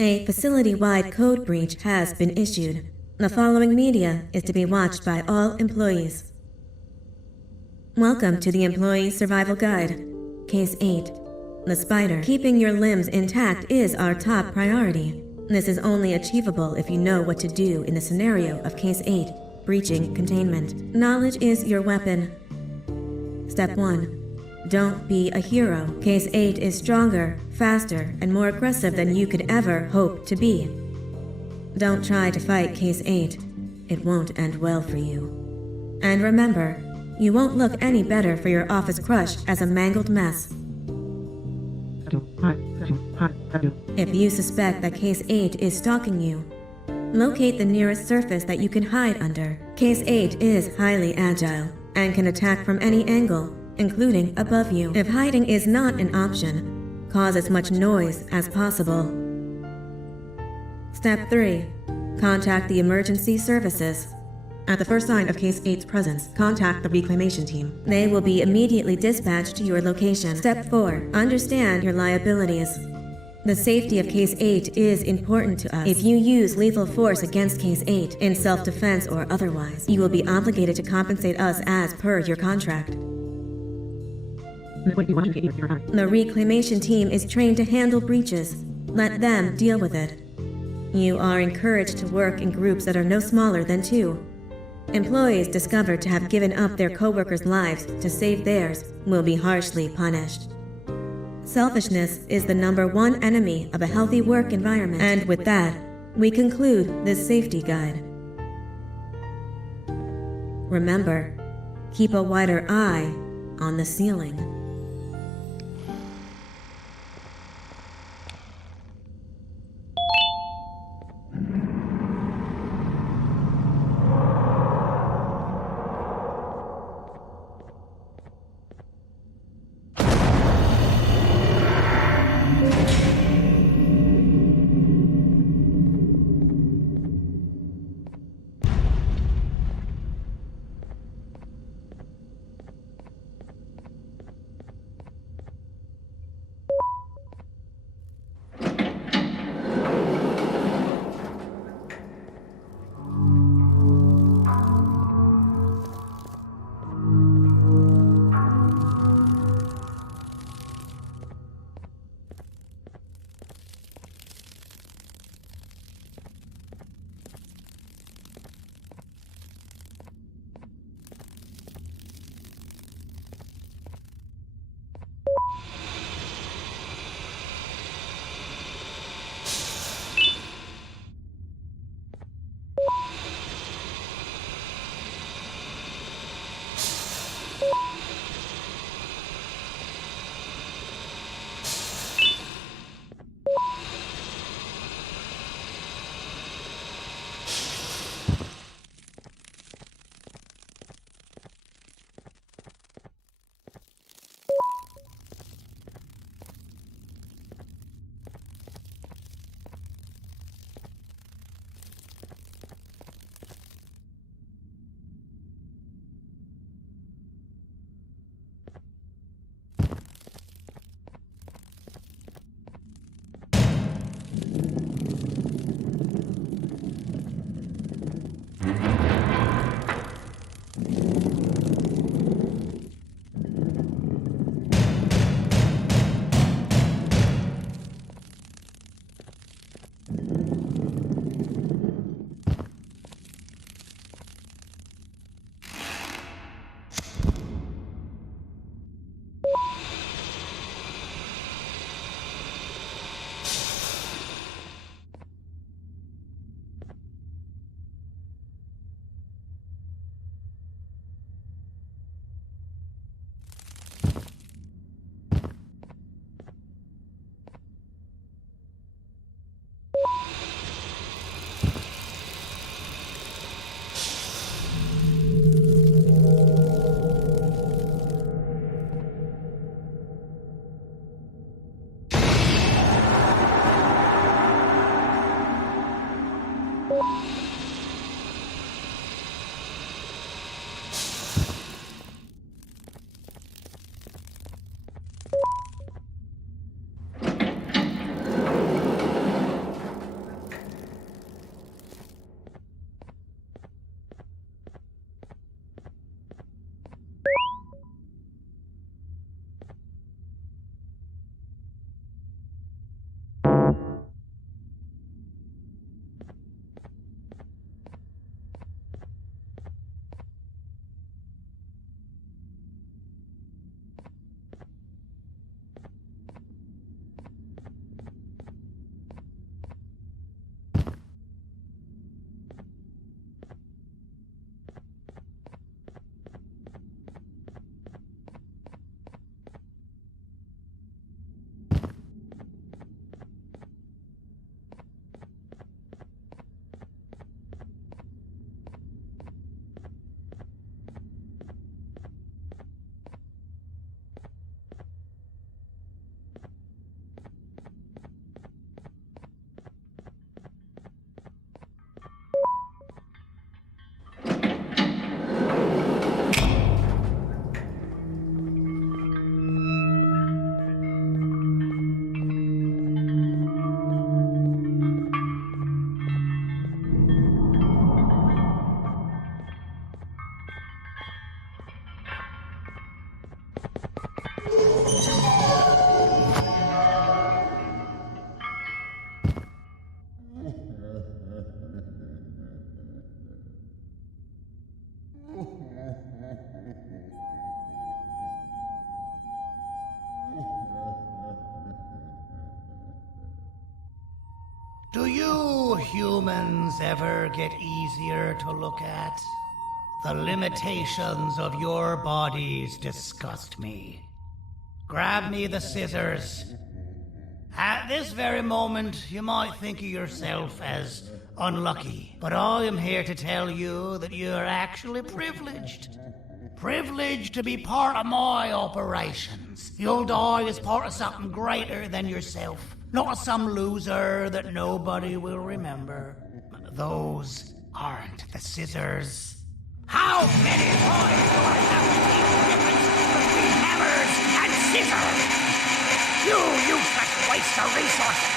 A facility-wide code breach has been issued. The following media is to be watched by all employees. Welcome to the Employee Survival Guide. Case 8. The spider. Keeping your limbs intact is our top priority. This is only achievable if you know what to do in the scenario of Case 8, breaching containment. Knowledge is your weapon. Step 1. Don't be a hero. Case 8 is stronger, faster, and more aggressive than you could ever hope to be. Don't try to fight Case 8. It won't end well for you. And remember, you won't look any better for your office crush as a mangled mess. If you suspect that Case 8 is stalking you, locate the nearest surface that you can hide under. Case 8 is highly agile and can attack from any angle, including above you. If hiding is not an option, cause as much noise as possible. Step 3. Contact the emergency services. At the first sign of Case 8's presence, contact the reclamation team. They will be immediately dispatched to your location. Step 4. Understand your liabilities. The safety of Case 8 is important to us. If you use lethal force against Case 8, in self-defense or otherwise, you will be obligated to compensate us as per your contract. The reclamation team is trained to handle breaches. Let them deal with it. You are encouraged to work in groups that are no smaller than 2. Employees discovered to have given up their co-workers' lives to save theirs will be harshly punished. Selfishness is the #1 enemy of a healthy work environment. And with that, we conclude this safety guide. Remember, keep a wider eye on the ceiling. Do you humans ever get easier to look at? The limitations of your bodies disgust me. Grab me the scissors. At this very moment, you might think of yourself as unlucky, but I am here to tell you that you're actually privileged. Privileged to be part of my operations. You'll die as part of something greater than yourself, not as some loser that nobody will remember. Those aren't the scissors. How many times do I have to teach the difference between hammers and scissors? You useless waste of resources!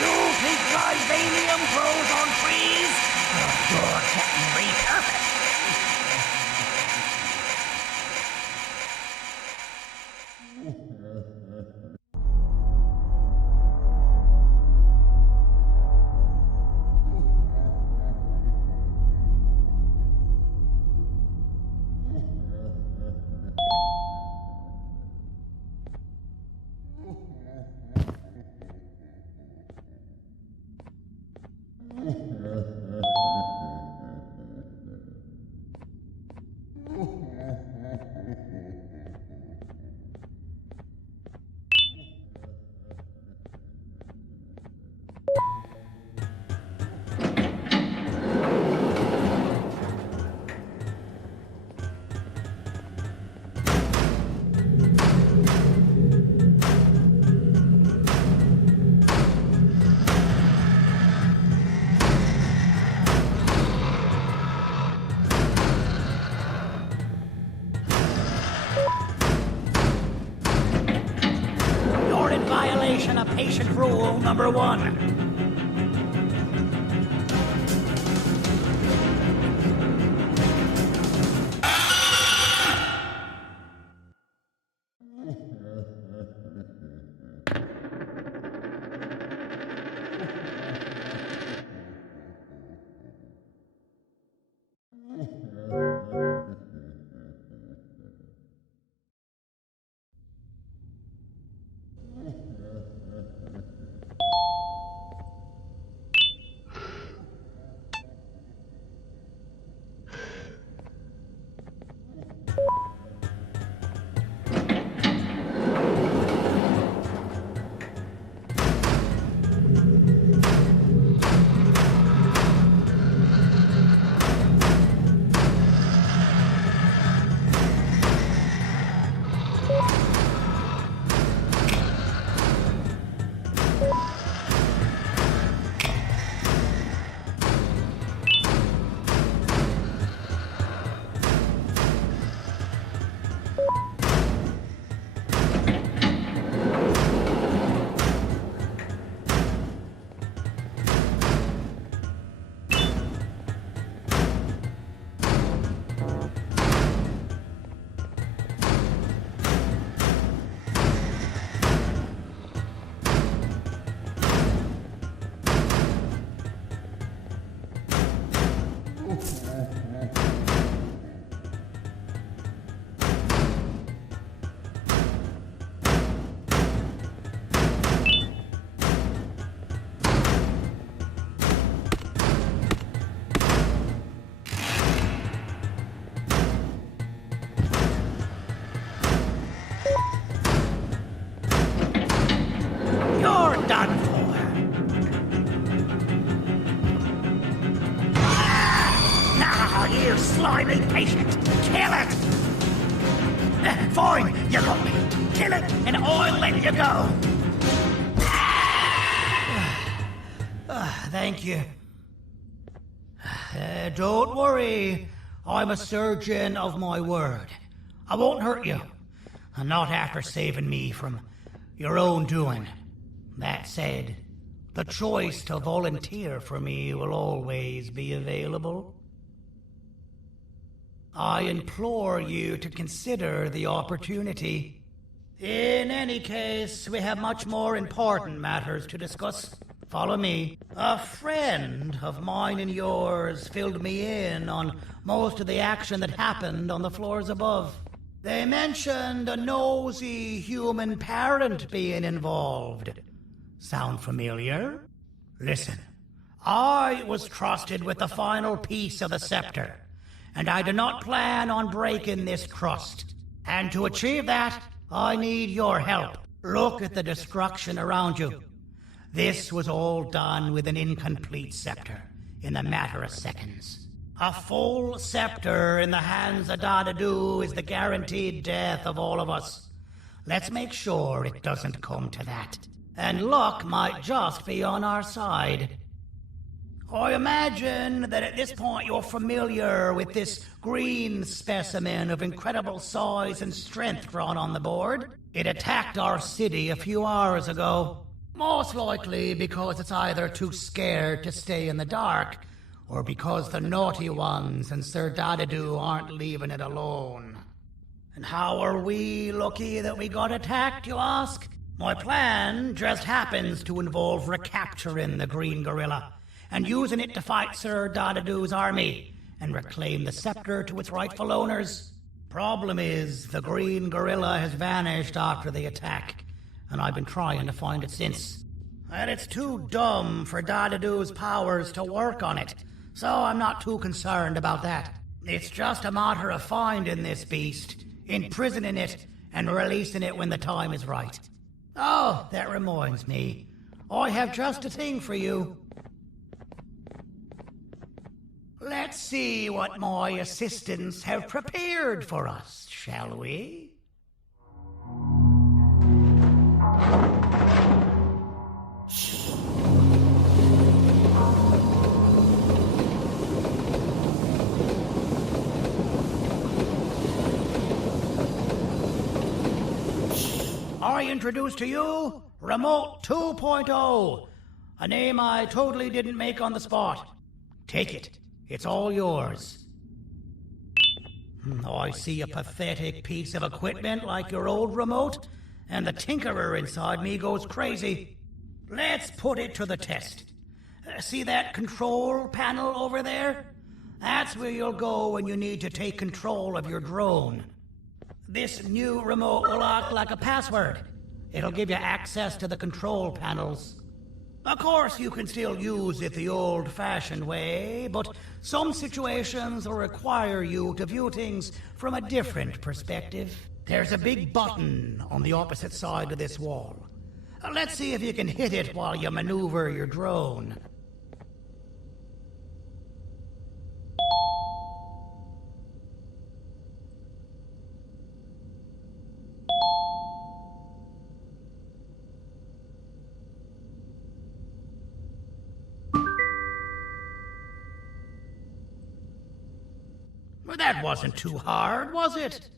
You think vibranium grows on trees? You're getting repurposed. Violation of patient rule number 1. You slimy patient! Kill it! Fine, you got me. Kill it, and I'll let you go. Thank you. Don't worry. I'm a surgeon of my word. I won't hurt you. Not after saving me from your own doing. That said, the choice to volunteer for me will always be available. I implore you to consider the opportunity. In any case, we have much more important matters to discuss. Follow me. A friend of mine and yours filled me in on most of the action that happened on the floors above. They mentioned a nosy human parent being involved. Sound familiar? Listen, I was trusted with the final piece of the scepter, and I do not plan on breaking this trust. And to achieve that, I need your help. Look at the destruction around you. This was all done with an incomplete scepter in a matter of seconds. A full scepter in the hands of Dadadu is the guaranteed death of all of us. Let's make sure it doesn't come to that. And luck might just be on our side. I imagine that at this point you're familiar with this green specimen of incredible size and strength drawn on the board. It attacked our city a few hours ago. Most likely because it's either too scared to stay in the dark, or because the naughty ones and Sir Dadadu aren't leaving it alone. And how are we lucky that we got attacked, you ask? My plan just happens to involve recapturing the green gorilla and using it to fight Sir Dadadu's army and reclaim the scepter to its rightful owners. Problem is, the green gorilla has vanished after the attack, and I've been trying to find it since. And it's too dumb for Dadadu's powers to work on it, so I'm not too concerned about that. It's just a matter of finding this beast, imprisoning it, and releasing it when the time is right. Oh, that reminds me. I have just a thing for you. Let's see what my assistants have prepared for us, shall we? I introduce to you Remote 2.0, a name I totally didn't make on the spot. Take it. It's all yours. I see a pathetic piece of equipment like your old remote, and the tinkerer inside me goes crazy. Let's put it to the test. See that control panel over there? That's where you'll go when you need to take control of your drone. This new remote will act like a password. It'll give you access to the control panels. Of course, you can still use it the old-fashioned way, but some situations will require you to view things from a different perspective. There's a big button on the opposite side of this wall. Let's see if you can hit it while you maneuver your drone. Well, that wasn't too hard, was it?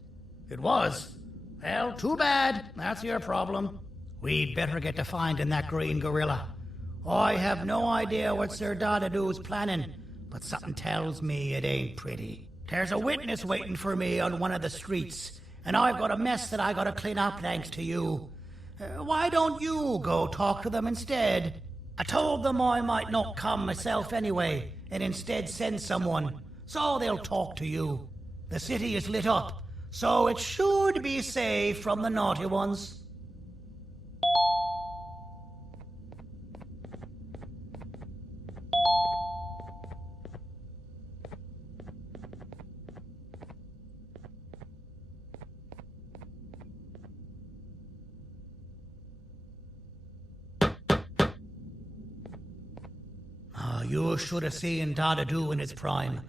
It was. Well, too bad. That's your problem. We'd better get to finding that green gorilla. I have no idea what Sir Dadadu's planning, but something tells me it ain't pretty. There's a witness waiting for me on one of the streets, and I've got a mess that I gotta clean up thanks to you. Why don't you go talk to them instead? I told them I might not come myself anyway, and instead send someone, so they'll talk to you. The city is lit up, so it should be safe from the naughty ones. You should have seen Dadadu in his prime.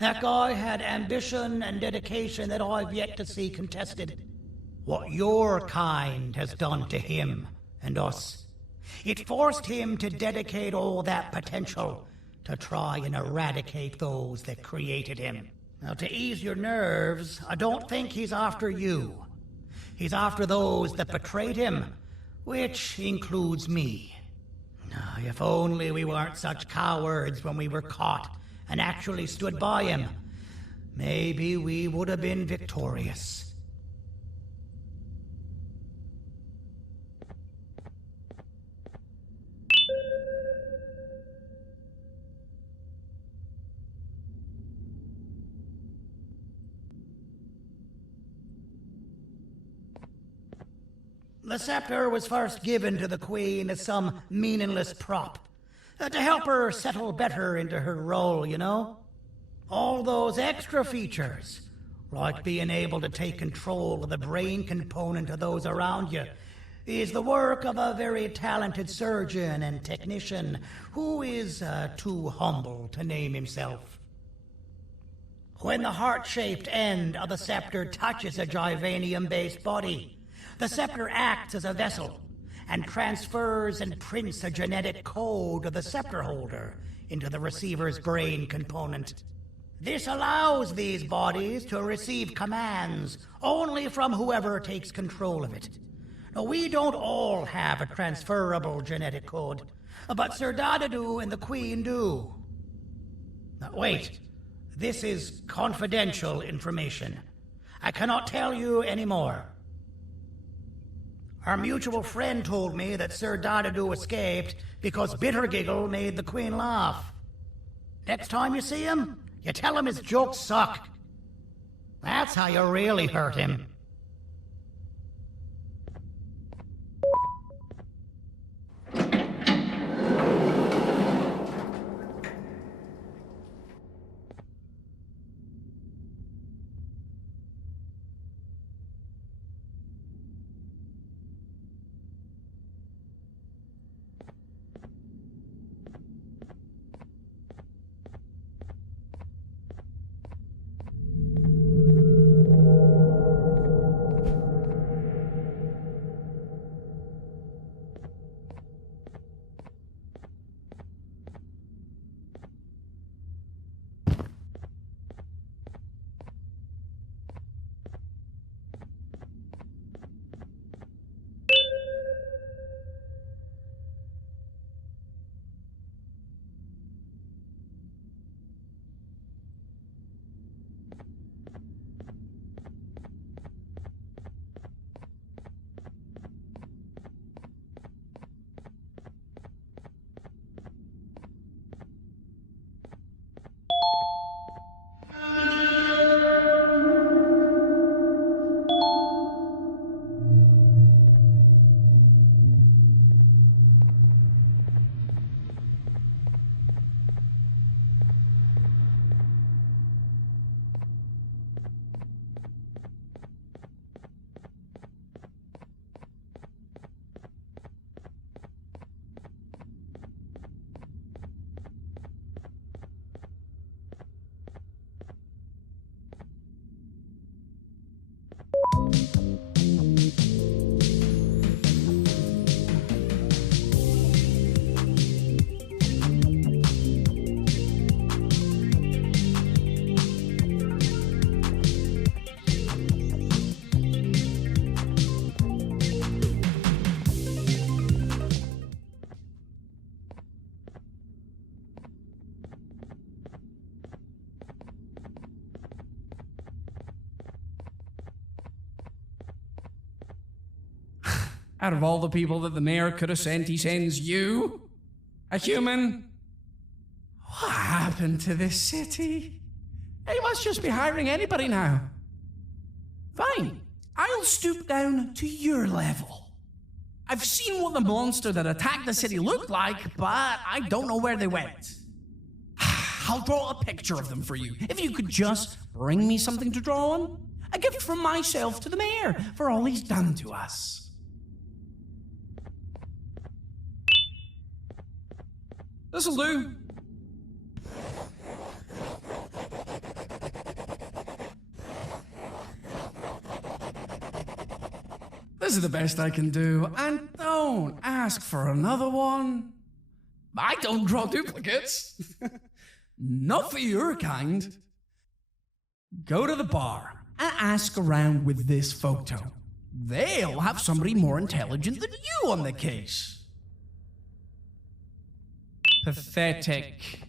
That guy had ambition and dedication that I've yet to see contested. What your kind has done to him and us. It forced him to dedicate all that potential to try and eradicate those that created him. Now, to ease your nerves, I don't think he's after you. He's after those that betrayed him, which includes me. If only we weren't such cowards when we were caught and actually stood by him, maybe we would have been victorious. The scepter was first given to the Queen as some meaningless prop. To help her settle better into her role, you know? All those extra features, like being able to take control of the brain component of those around you, is the work of a very talented surgeon and technician who is too humble to name himself. When the heart-shaped end of the scepter touches a Givanium-based body, the scepter acts as a vessel and transfers and prints a genetic code of the scepter holder into the receiver's brain component. This allows these bodies to receive commands only from whoever takes control of it. Now, we don't all have a transferable genetic code, but Sir Dadadu and the Queen do. Now, wait. This is confidential information. I cannot tell you any more. Our mutual friend told me that Sir Dadadu escaped because Bittergiggle made the Queen laugh. Next time you see him, you tell him his jokes suck. That's how you really hurt him. Out of all the people that the mayor could have sent, he sends you? A human? What happened to this city? He must just be hiring anybody now. Fine, I'll stoop down to your level. I've seen what the monster that attacked the city looked like, but I don't know where they went. I'll draw a picture of them for you, if you could just bring me something to draw on. A gift from myself to the mayor for all he's done to us. This'll do. This is the best I can do, and don't ask for another one. I don't draw duplicates. Not for your kind. Go to the bar and ask around with this photo. They'll have somebody more intelligent than you on the case. Pathetic.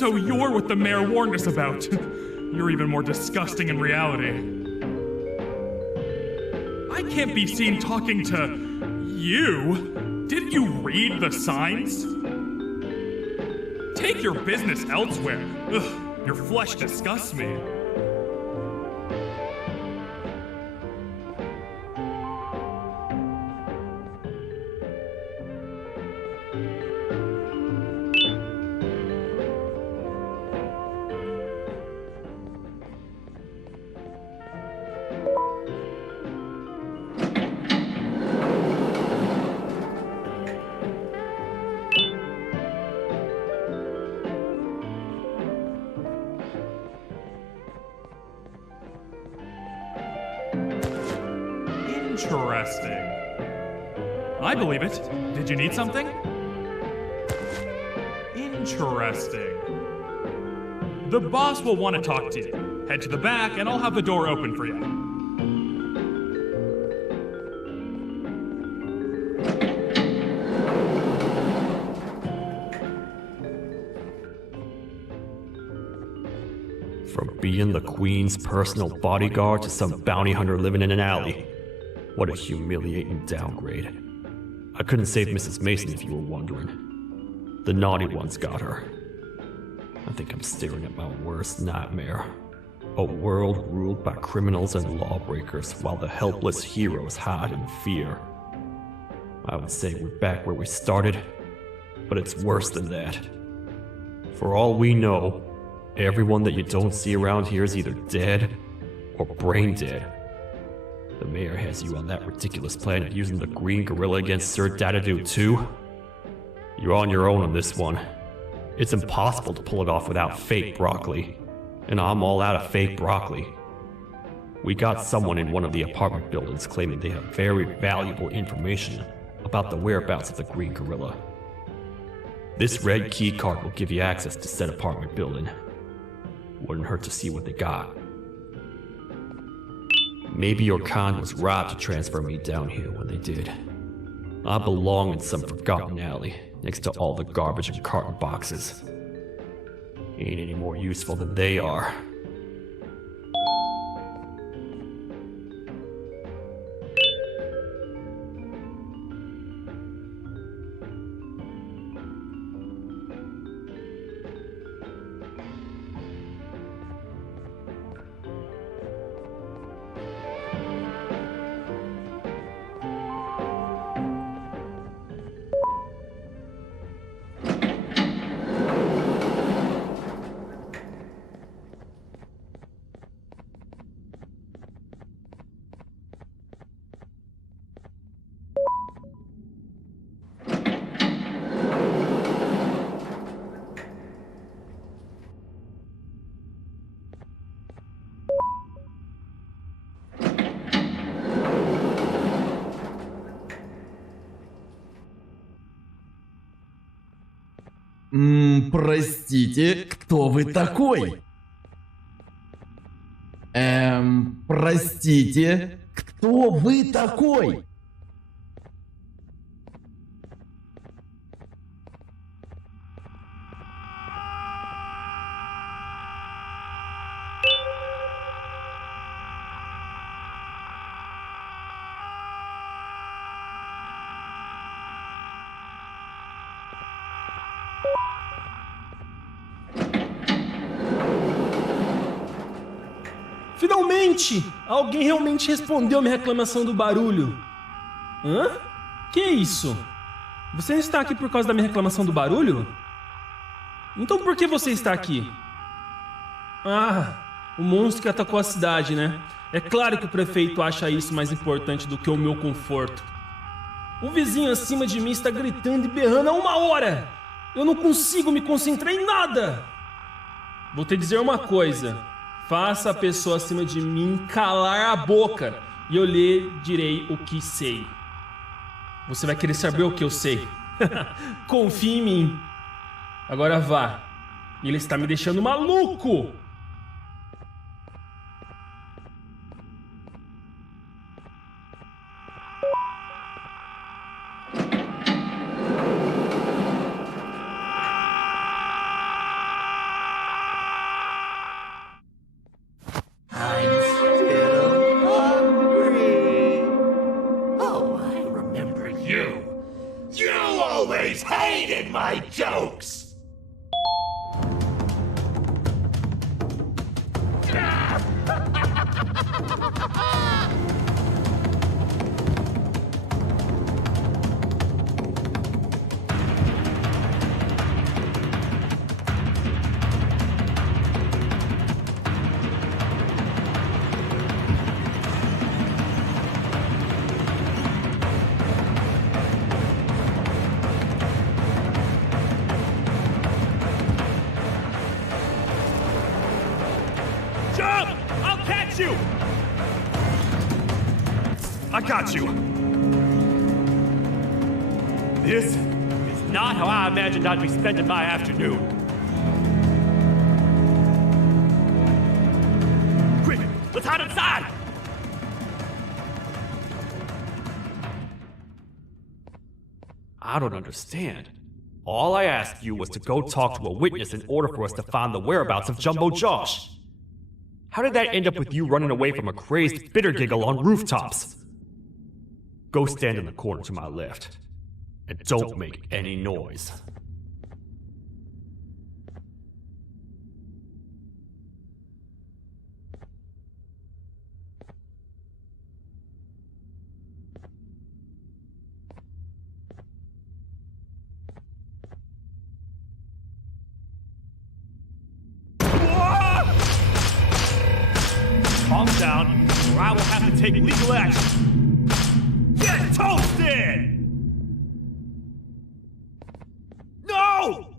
So you're what the mayor warned us about. You're even more disgusting in reality. I can't be seen talking to you. Didn't you read the signs? Take your business elsewhere. Ugh, your flesh disgusts me. Interesting. I believe it. Did you need something? Interesting. The boss will want to talk to you. Head to the back and I'll have the door open for you. From being the Queen's personal bodyguard to some bounty hunter living in an alley. What a humiliating downgrade. I couldn't save Mrs. Mason if you were wondering. The naughty ones got her. I think I'm staring at my worst nightmare. A world ruled by criminals and lawbreakers while the helpless heroes hide in fear. I would say we're back where we started, but it's worse than that. For all we know, everyone that you don't see around here is either dead or brain dead. The mayor has you on that ridiculous plan of using the green gorilla against Sir Dadadoo too? You're on your own on this one. It's impossible to pull it off without fake broccoli. And I'm all out of fake broccoli. We got someone in one of the apartment buildings claiming they have very valuable information about the whereabouts of the green gorilla. This red key card will give you access to said apartment building. Wouldn't hurt to see what they got. Maybe your kind was right to transfer me down here when they did. I belong in some forgotten alley, next to all the garbage and carton boxes. Ain't any more useful than they are. Простите, кто вы такой? Простите, кто вы такой? Finalmente! Alguém realmente respondeu a minha reclamação do barulho. Hã? Que isso? Você não está aqui por causa da minha reclamação do barulho? Então por que você está aqui? Ah, o monstro que atacou a cidade, né? É claro que o prefeito acha isso mais importante do que o meu conforto. O vizinho acima de mim está gritando e berrando há 1 hora! Eu não consigo me concentrar em nada! Vou te dizer uma coisa. Faça a pessoa acima de mim calar a boca e eu lhe direi o que sei. Você vai querer saber o que eu sei. Confie em mim. Agora vá. Ele está me deixando maluco. always hated my jokes! Jump! I'll catch you! I got you. This is not how I imagined I'd be spending my afternoon. Quick, let's hide inside! I don't understand. All I asked you was to go talk to a witness in order for us to find the whereabouts of Jumbo Josh. How did that end up with you running away from a crazed bitter giggle on rooftops? Go stand in the corner to my left. And don't make any noise. Calm down, or I will have to take legal action. Get toasted! No!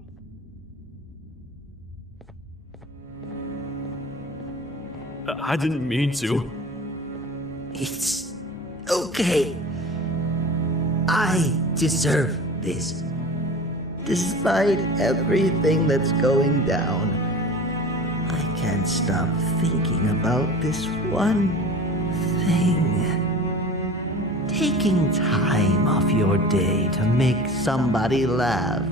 I didn't mean to. It's okay. I deserve this. Despite everything that's going down, I can't stop thinking about this one thing. Taking time off your day to make somebody laugh.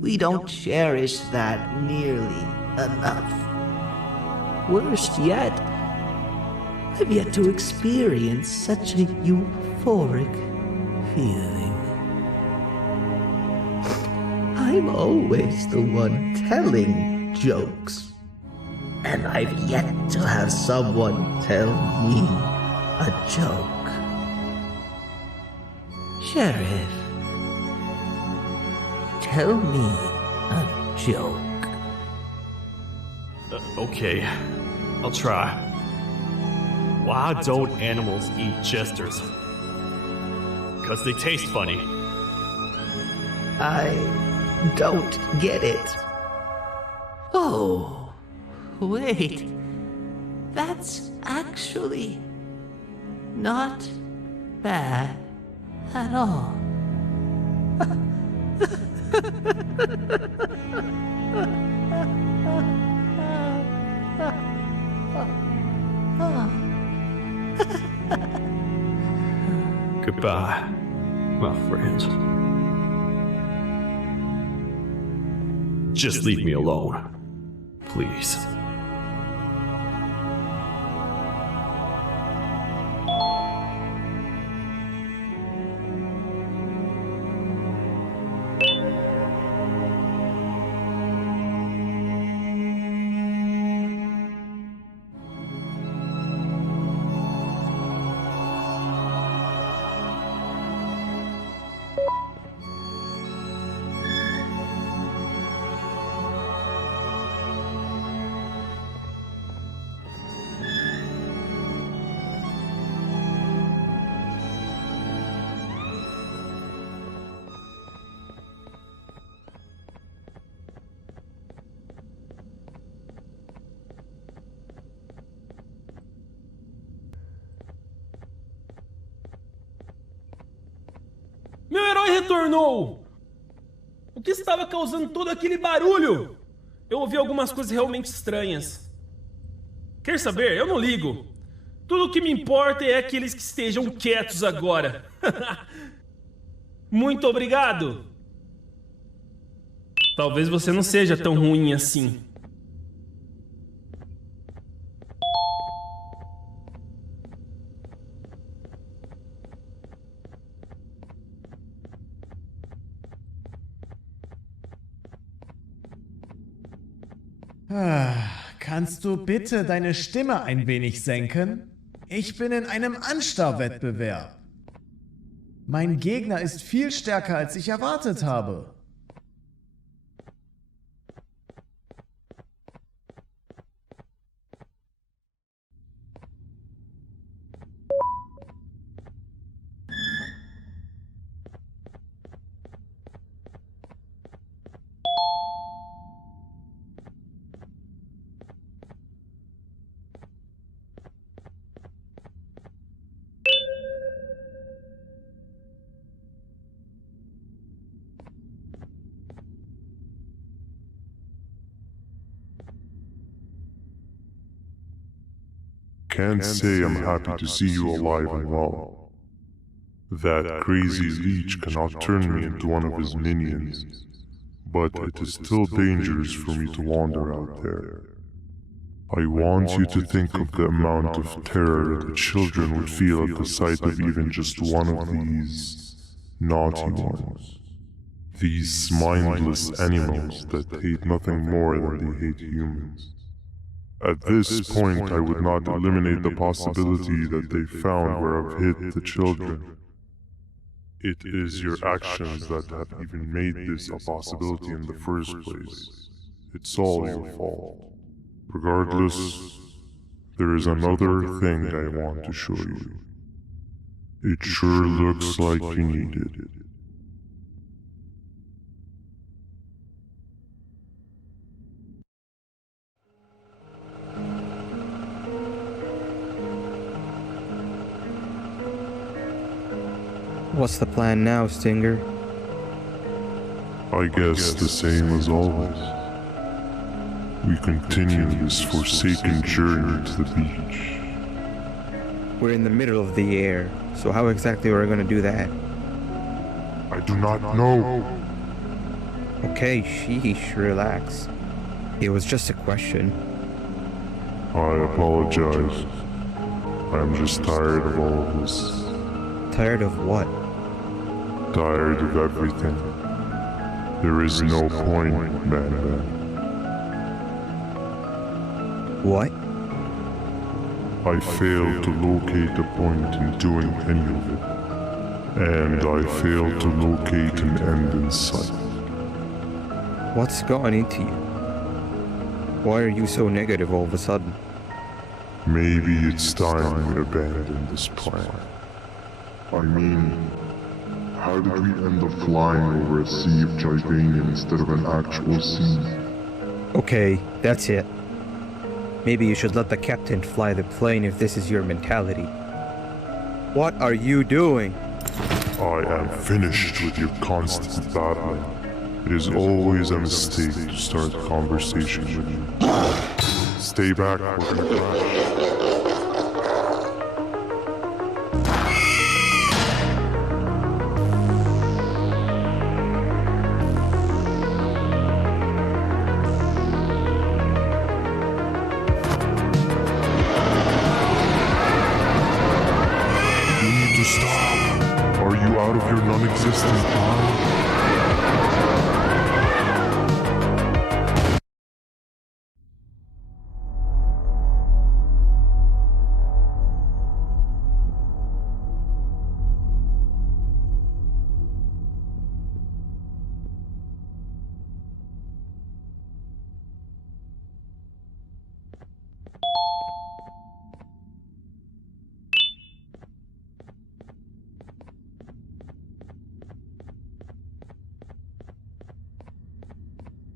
We don't cherish that nearly enough. Worst yet, I've yet to experience such a euphoric feeling. I'm always the one telling jokes, and I've yet to have someone tell me a joke. Sheriff, tell me a joke. Okay, I'll try. Why don't animals eat jesters? 'Cause they taste funny. I don't get it. Oh, wait. That's actually not bad at all. Goodbye, my friend. Just leave me alone, please. Meu herói retornou! O que estava causando todo aquele barulho? Eu ouvi algumas coisas realmente estranhas. Quer saber? Eu não ligo. Tudo o que me importa é aqueles que estejam quietos agora. Muito obrigado! Talvez você não seja tão ruim assim. Kannst du bitte deine Stimme ein wenig senken? Ich bin in einem Anstarrwettbewerb. Mein Gegner ist viel stärker, als ich erwartet habe. Can't say I'm happy to see you alive and well. That crazy leech cannot turn me into one of his minions, but it is still dangerous for me to wander out there. I want you to think of the amount of terror the children would feel at the sight of even just one of these naughty ones. These mindless animals that hate nothing more than they hate humans. At this point, I would not eliminate the possibility that they found where I've hid the children. It is your actions that have even made this a possibility in the first place. It's all your fault. Regardless, there is another thing I want to show you. It sure looks like you need it. What's the plan now, Stinger? I guess the same as always. We continue this forsaken journey to the beach. We're in the middle of the air, so how exactly are we going to do that? I do not know. Okay, sheesh, relax. It was just a question. I apologize. I'm just tired of all of this. Tired of what? Tired of everything. There is no point, Banban. What? I failed to locate a point in doing any of it. And I failed to locate an end in sight. What's gotten into you? Why are you so negative all of a sudden? Maybe it's time we abandon this plan. I mean, how did we end up flying over a sea of Givanium instead of an actual sea? Okay, that's it. Maybe you should let the captain fly the plane if this is your mentality. What are you doing? I am finished with your constant battling. It is always a mistake to start a conversation with you. Stay back, we're gonna crash. Out of your non-existent mind?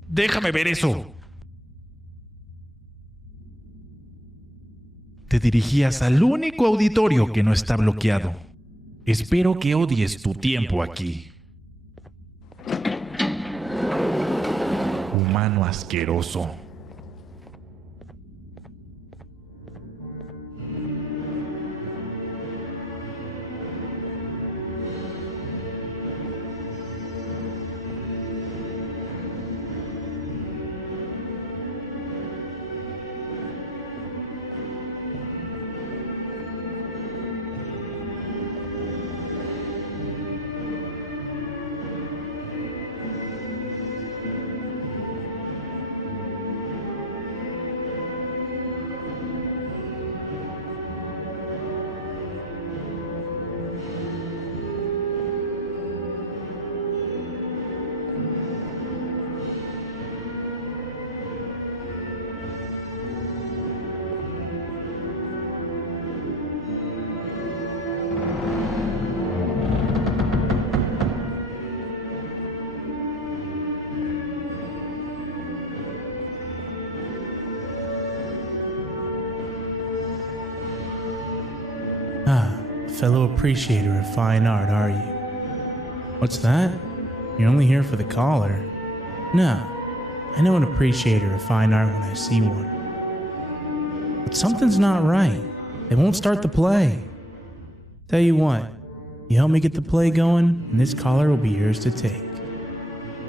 Déjame ver eso. Te dirigías al único auditorio que no está bloqueado. Espero que odies tu tiempo aquí. Humano asqueroso. fellow appreciator of fine art, are you? What's that? You're only here for the collar? No, I know an appreciator of fine art when I see one. But something's not right. They won't start the play. Tell you what, you help me get the play going, and this collar will be yours to take.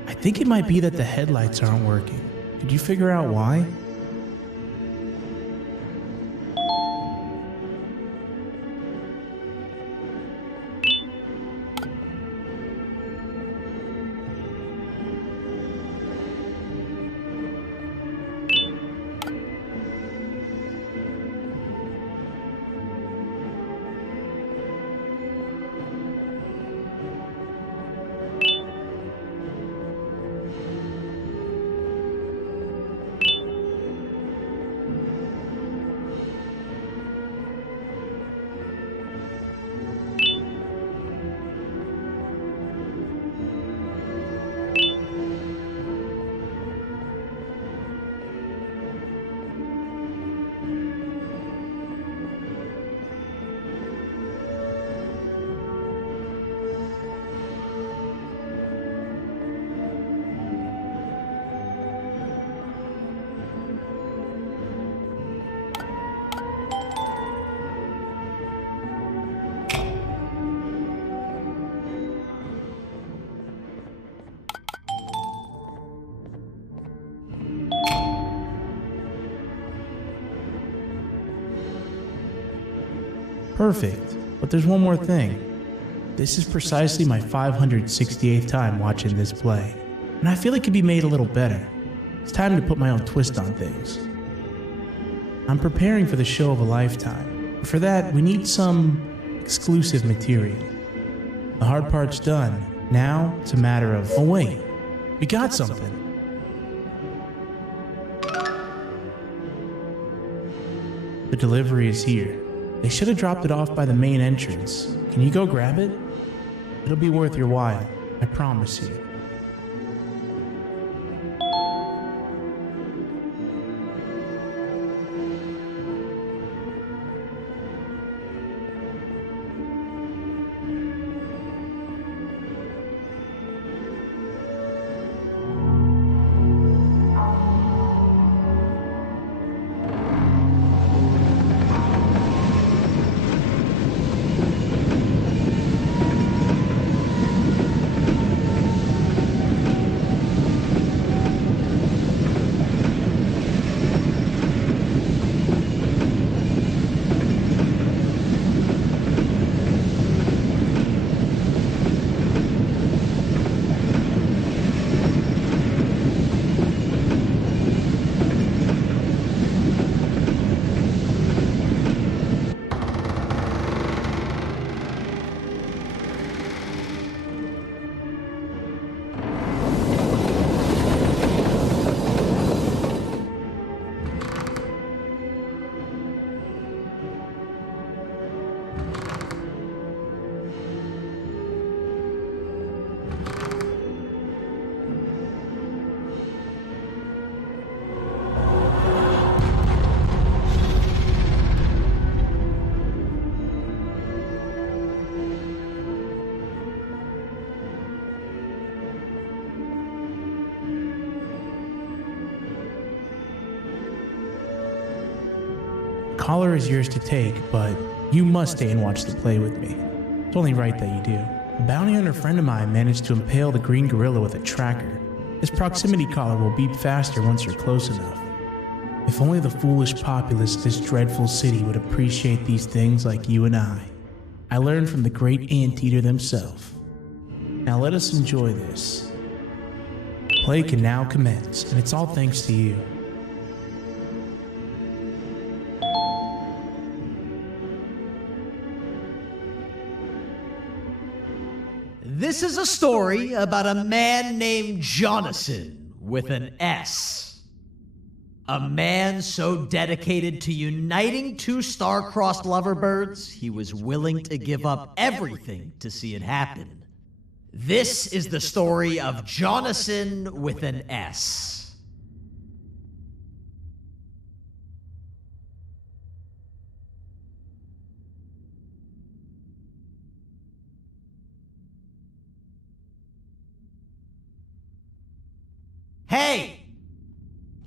I think it might be that the headlights aren't working. Could you figure out why? Perfect, but there's one more thing. This is precisely my 568th time watching this play, and I feel it could be made a little better. It's time to put my own twist on things. I'm preparing for the show of a lifetime, but for that we need some exclusive material. The hard part's done. Now it's a matter of, oh wait, we got something. The delivery is here. They should have dropped it off by the main entrance. Can you go grab it? It'll be worth your while, I promise you. Collar is yours to take, but you must stay and watch the play with me. It's only right that you do. A bounty hunter friend of mine managed to impale the green gorilla with a tracker. This proximity collar will beep faster once you're close enough. If only the foolish populace of this dreadful city would appreciate these things like you and I. I learned from the great anteater themselves. Now let us enjoy this. Play can now commence, and it's all thanks to you. This is a story about a man named Jonathan with an S. A man so dedicated to uniting two star-crossed loverbirds, he was willing to give up everything to see it happen. This is the story of Jonathan with an S. Hey!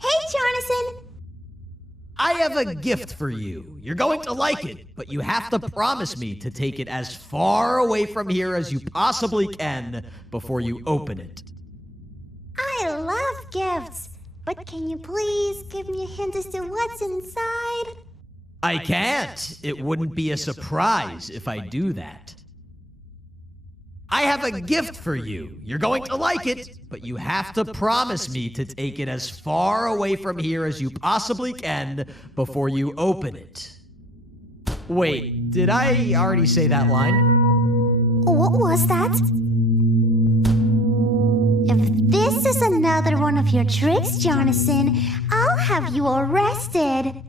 Hey, Jonathan! I have a gift for you. You're going to like it, but you have to promise me to take it as far away from here as you possibly can before you open it. I love gifts, but can you please give me a hint as to what's inside? I can't. It wouldn't be a surprise if I do that. I have a gift for you. You're going to like it, but you have to promise me to take it as far away from here as you possibly can before you open it. Wait, did I already say that line? What was that? If this is another one of your tricks, Jonathan, I'll have you arrested.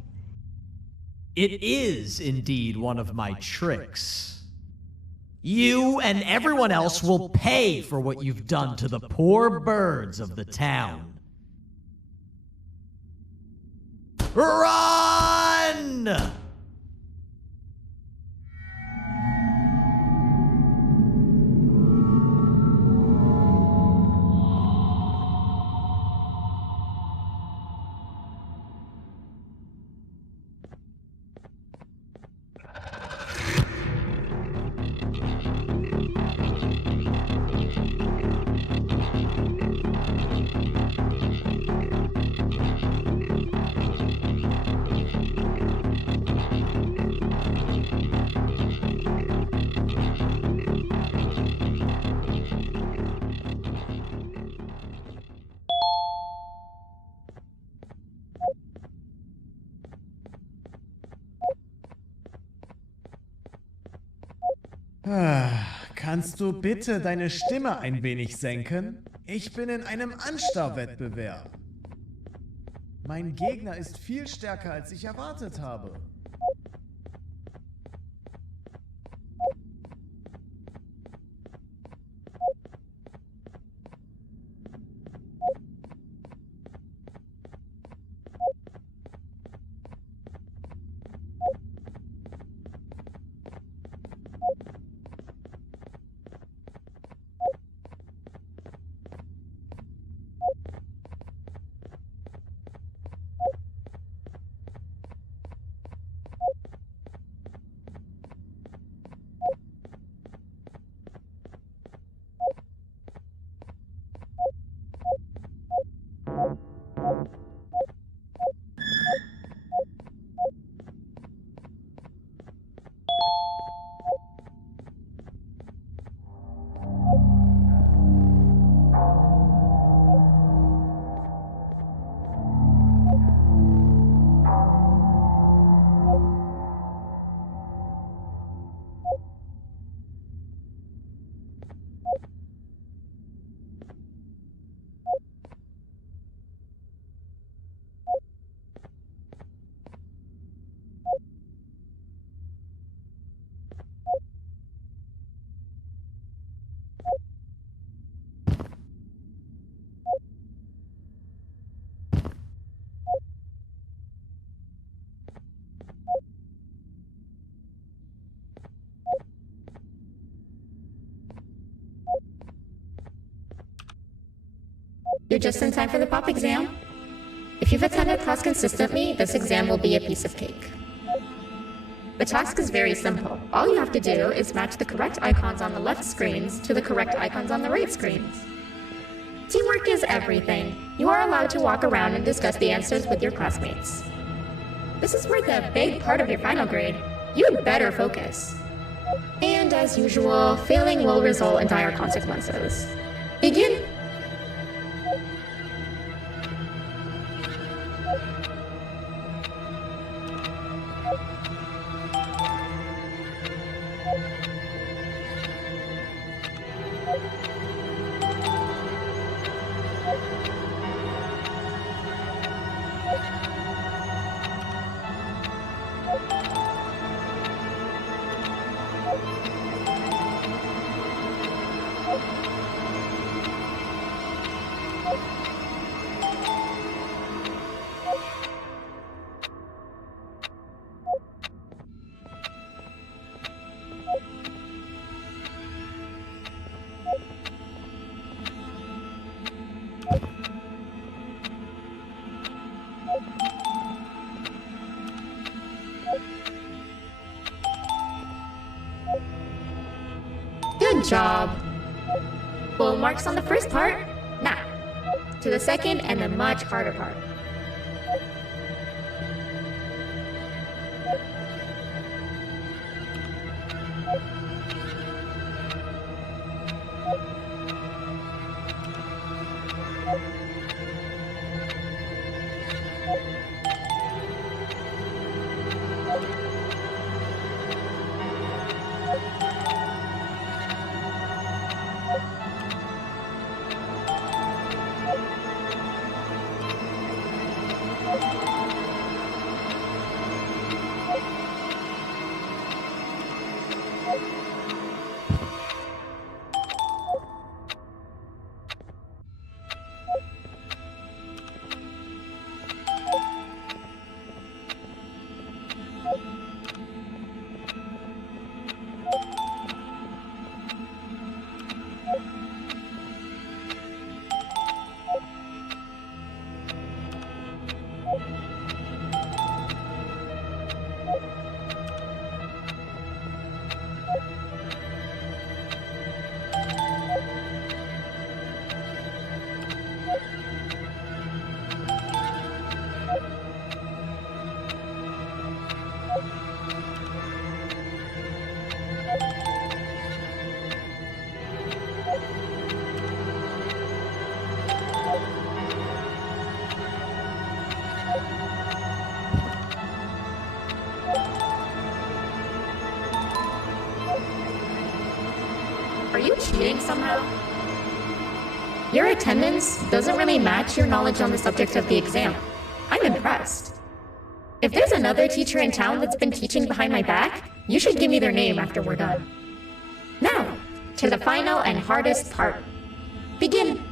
It is indeed one of my tricks. You and everyone else will pay for what you've done to the poor birds of the town. Run! Kannst du bitte deine Stimme ein wenig senken? Ich bin in einem Anstarrwettbewerb. Mein Gegner ist viel stärker, als ich erwartet habe. You're just in time for the pop exam. If you've attended class consistently, this exam will be a piece of cake. The task is very simple. All you have to do is match the correct icons on the left screens to the correct icons on the right screens. Teamwork is everything. You are allowed to walk around and discuss the answers with your classmates. This is worth a big part of your final grade. You'd better focus. And as usual, failing will result in dire consequences. Begin! job. Full marks on the first part. Now, to the second and the much harder part. Are you cheating somehow? Your attendance doesn't really match your knowledge on the subject of the exam. I'm impressed. If there's another teacher in town that's been teaching behind my back, you should give me their name after we're done. Now, to the final and hardest part. Begin.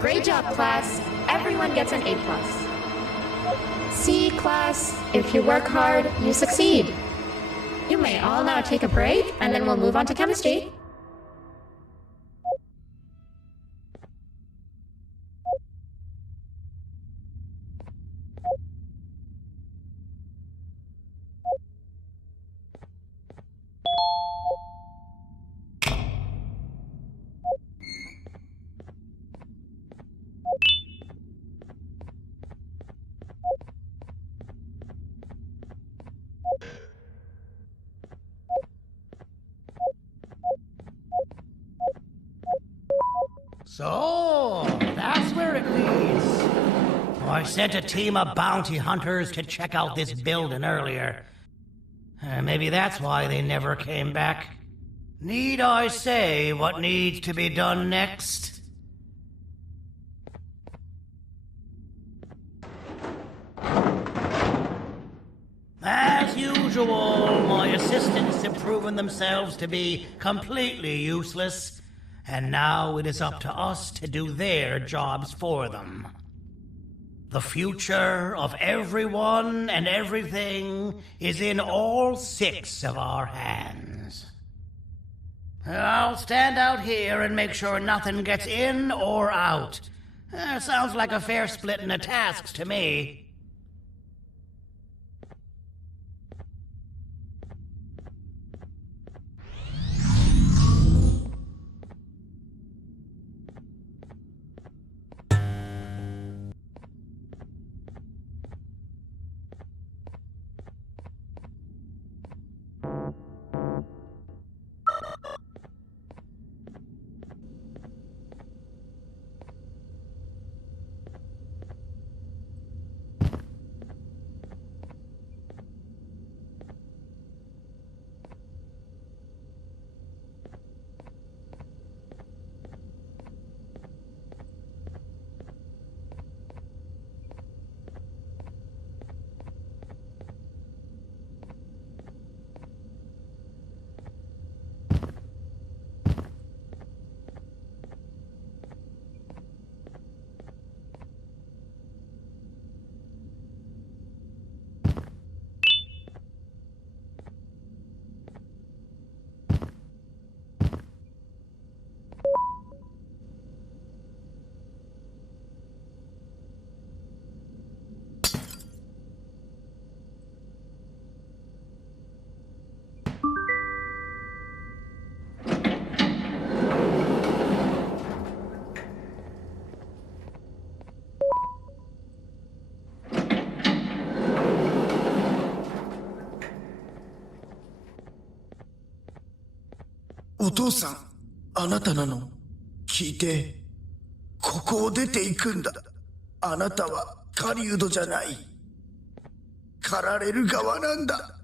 Great job, class. Everyone gets an A+. See, class, if you work hard, you succeed. You may all now take a break, and then we'll move on to chemistry. So, that's where it leads. I sent a team of bounty hunters to check out this building earlier. Maybe that's why they never came back. Need I say what needs to be done next? usual, my assistants have proven themselves to be completely useless, and now it is up to us to do their jobs for them. The future of everyone and everything is in all 6 of our hands. I'll stand out here and make sure nothing gets in or out. Sounds like a fair splitting of tasks to me.お父さん、あなたなの？聞いて、ここを出ていくんだ。あなたは狩人じゃない。狩られる側なんだ。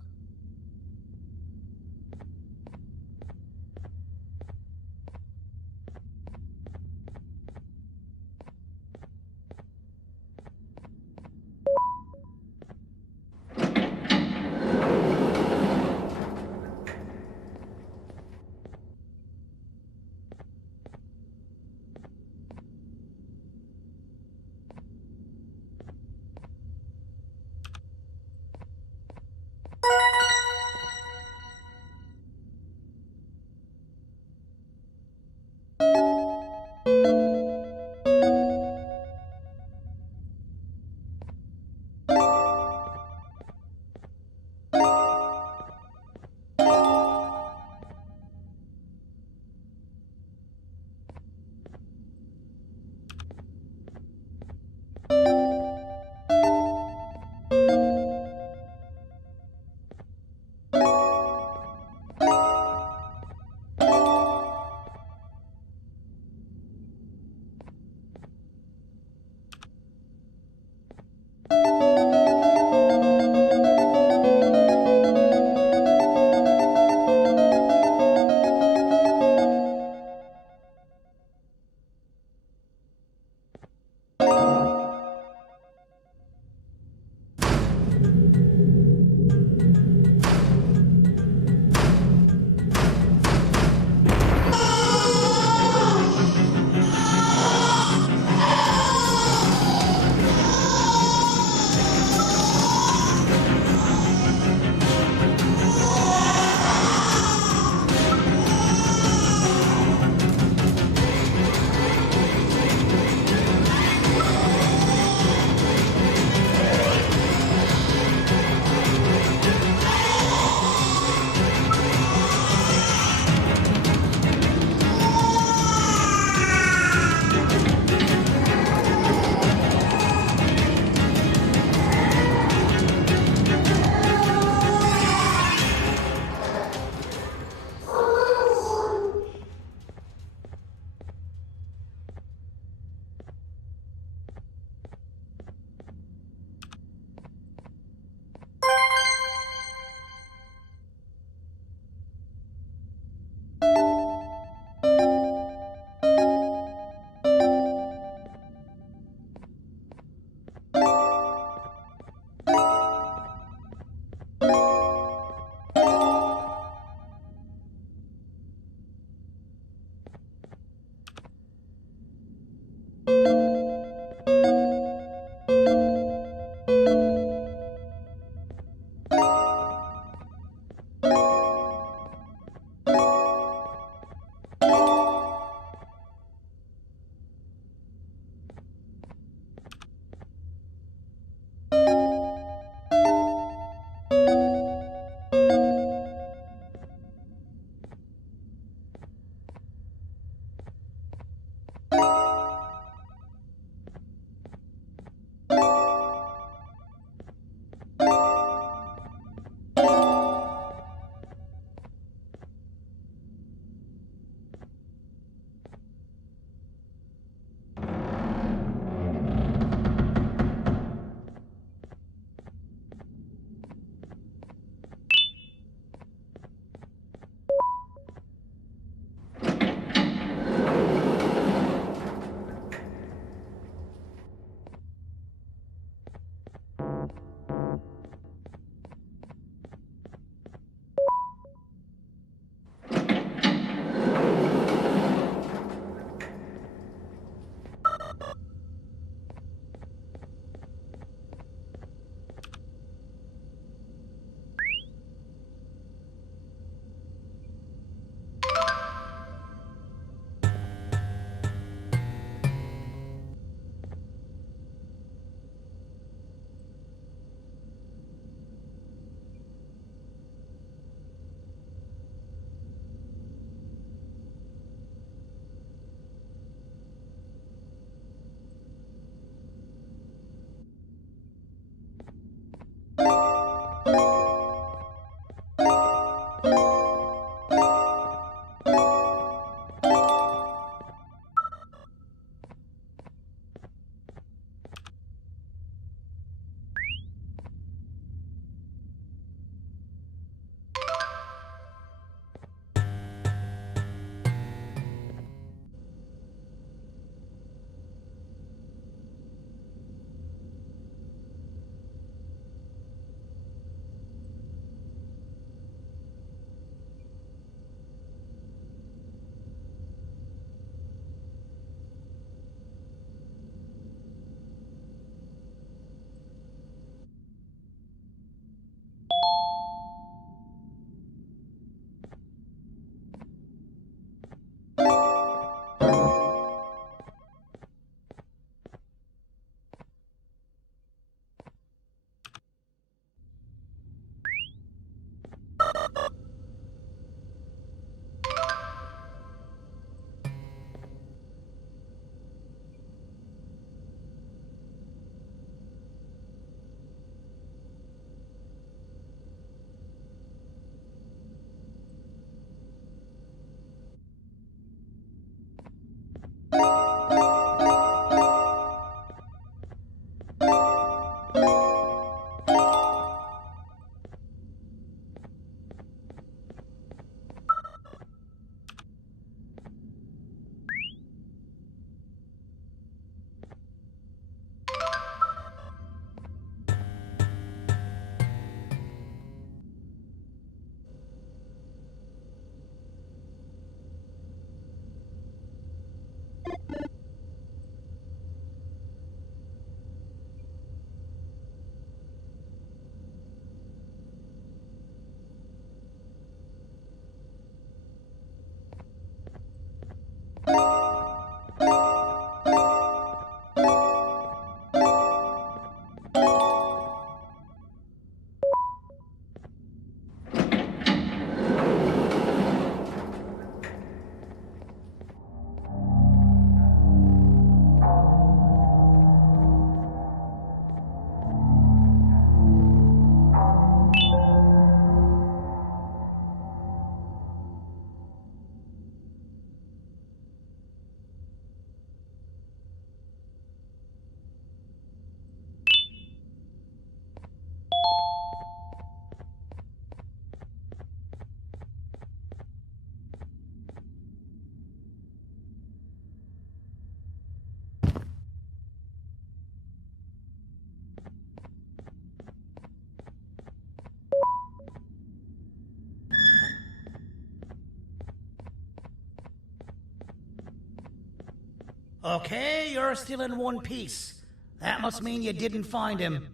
Okay, you're still in one piece. That must mean you didn't find him.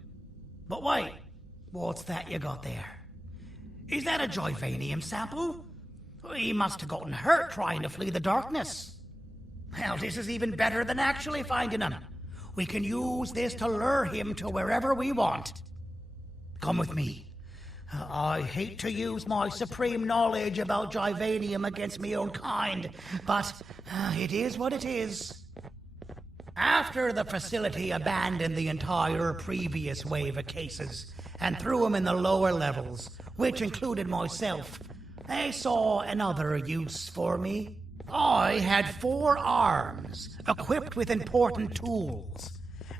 But wait, what's that you got there? Is that a Joyvanium sample? He must have gotten hurt trying to flee the darkness. Well, this is even better than actually finding him. We can use this to lure him to wherever we want. Come with me. I hate to use my supreme knowledge about Joyvanium against my own kind, but it is what it is. After the facility abandoned the entire previous wave of cases and threw them in the lower levels, which included myself, they saw another use for me. I had 4 arms, equipped with important tools,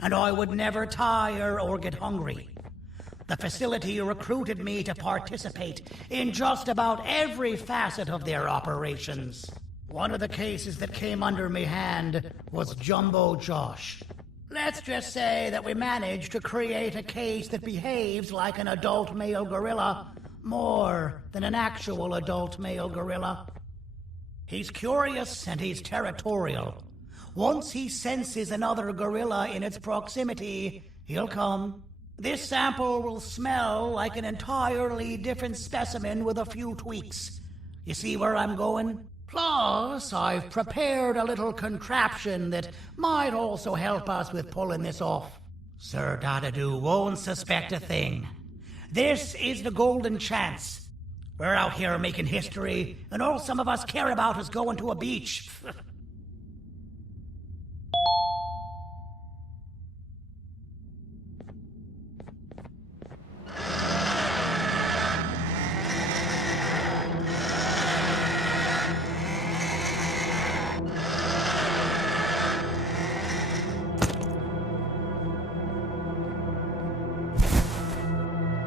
and I would never tire or get hungry. The facility recruited me to participate in just about every facet of their operations. One of the cases that came under me hand was Jumbo Josh. Let's just say that we managed to create a case that behaves like an adult male gorilla more than an actual adult male gorilla. He's curious and he's territorial. Once he senses another gorilla in its proximity, he'll come. This sample will smell like an entirely different specimen with a few tweaks. You see where I'm going? Plus, I've prepared a little contraption that might also help us with pulling this off. Sir Dadadoo won't suspect a thing. This is the golden chance. We're out here making history, and all some of us care about is going to a beach.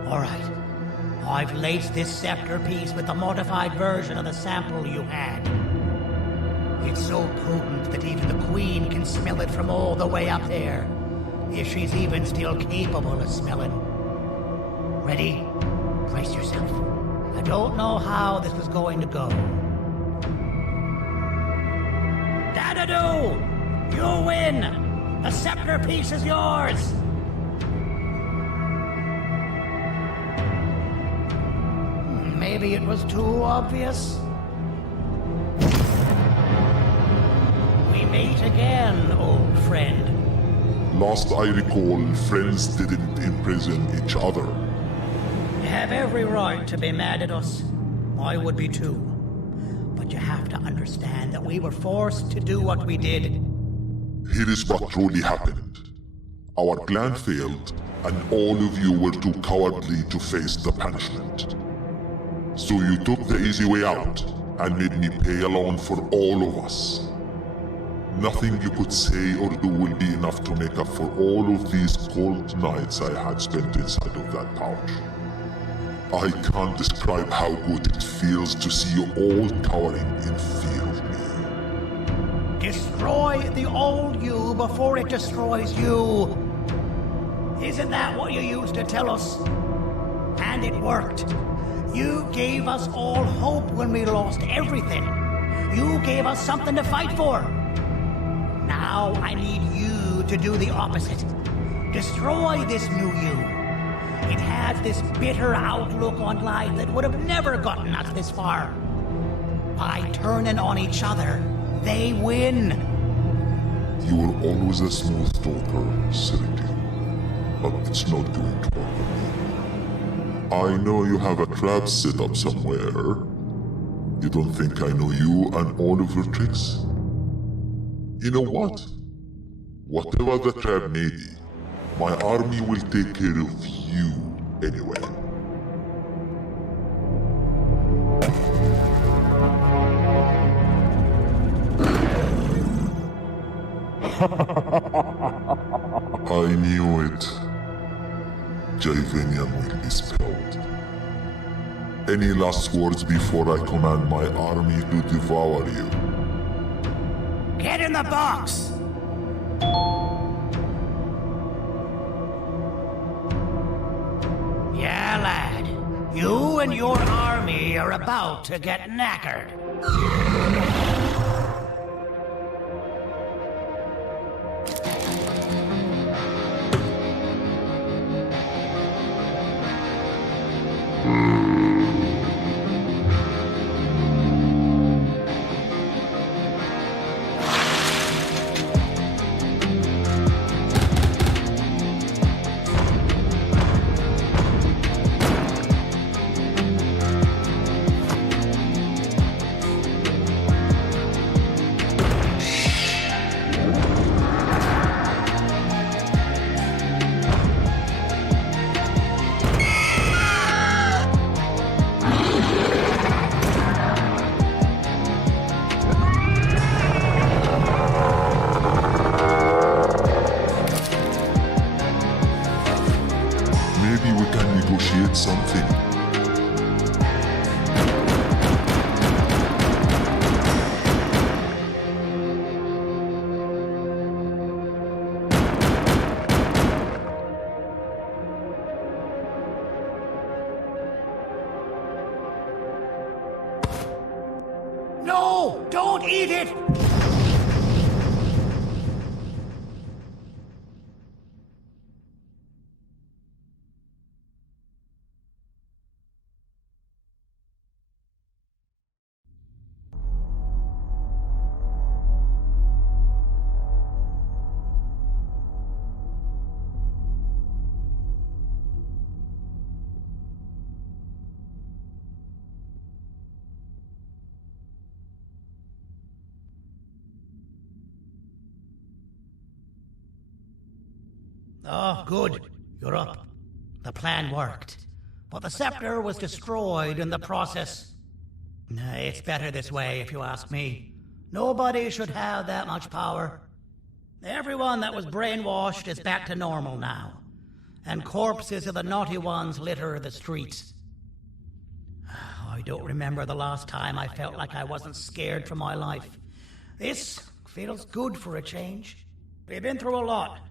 All right. I've laced this scepter piece with the modified version of the sample you had. It's so potent that even the Queen can smell it from all the way up there, if she's even still capable of smelling. Ready? Brace yourself. I don't know how this is going to go. Dadadoo! You win! The scepter piece is yours! Maybe it was too obvious. We meet again, old friend. Last I recall, friends didn't imprison each other. You have every right to be mad at us. I would be too. But you have to understand that we were forced to do what we did. Here is what truly happened. Our plan failed, and all of you were too cowardly to face the punishment. So you took the easy way out, and made me pay alone for all of us. Nothing you could say or do will be enough to make up for all of these cold nights I had spent inside of that pouch. I can't describe how good it feels to see you all cowering in fear of me. Destroy the old you before it destroys you. Isn't that what you used to tell us? And it worked. You gave us all hope when we lost everything. You gave us something to fight for. Now I need you to do the opposite. Destroy this new you. It has this bitter outlook on life that would have never gotten us this far. By turning on each other, they win. You were always a smooth talker, Syringeon, but it's not going to work with me. I know you have a trap set up somewhere. You don't think I know you and all of your tricks? You know what? Whatever the trap may be, my army will take care of you anyway. I knew it. Joyvanium will be spilled. Any last words before I command my army to devour you? Get in the box! Yeah, lad. You and your army are about to get knackered. Maybe we can negotiate something. No! Don't eat it! Oh, good. You're up. The plan worked. But the scepter was destroyed in the process. It's better this way, if you ask me. Nobody should have that much power. Everyone that was brainwashed is back to normal now. And corpses of the naughty ones litter the streets. I don't remember the last time I felt like I wasn't scared for my life. This feels good for a change. We've been through a lot.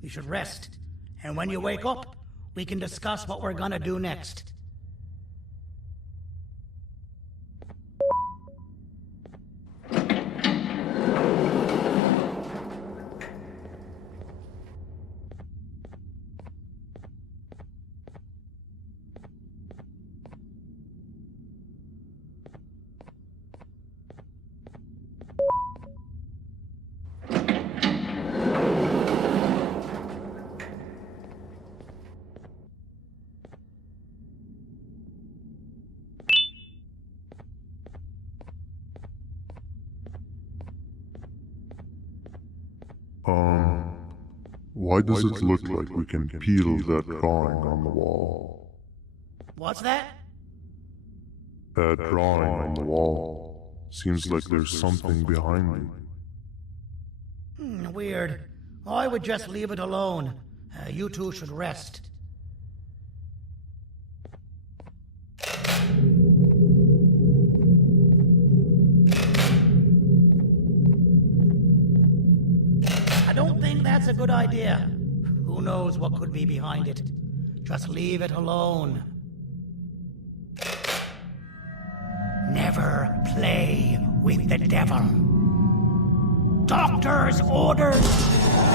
You should rest. And when you wake up, we can discuss what we're gonna do next. Why does it look like we can peel that drawing on the wall? What's that? That drawing on the wall. Seems like there's something behind it. Weird. I would just leave it alone. You two should rest. I don't think that's a good idea. Who knows what could be behind it? Just leave it alone. Never play with the devil. Doctor's orders!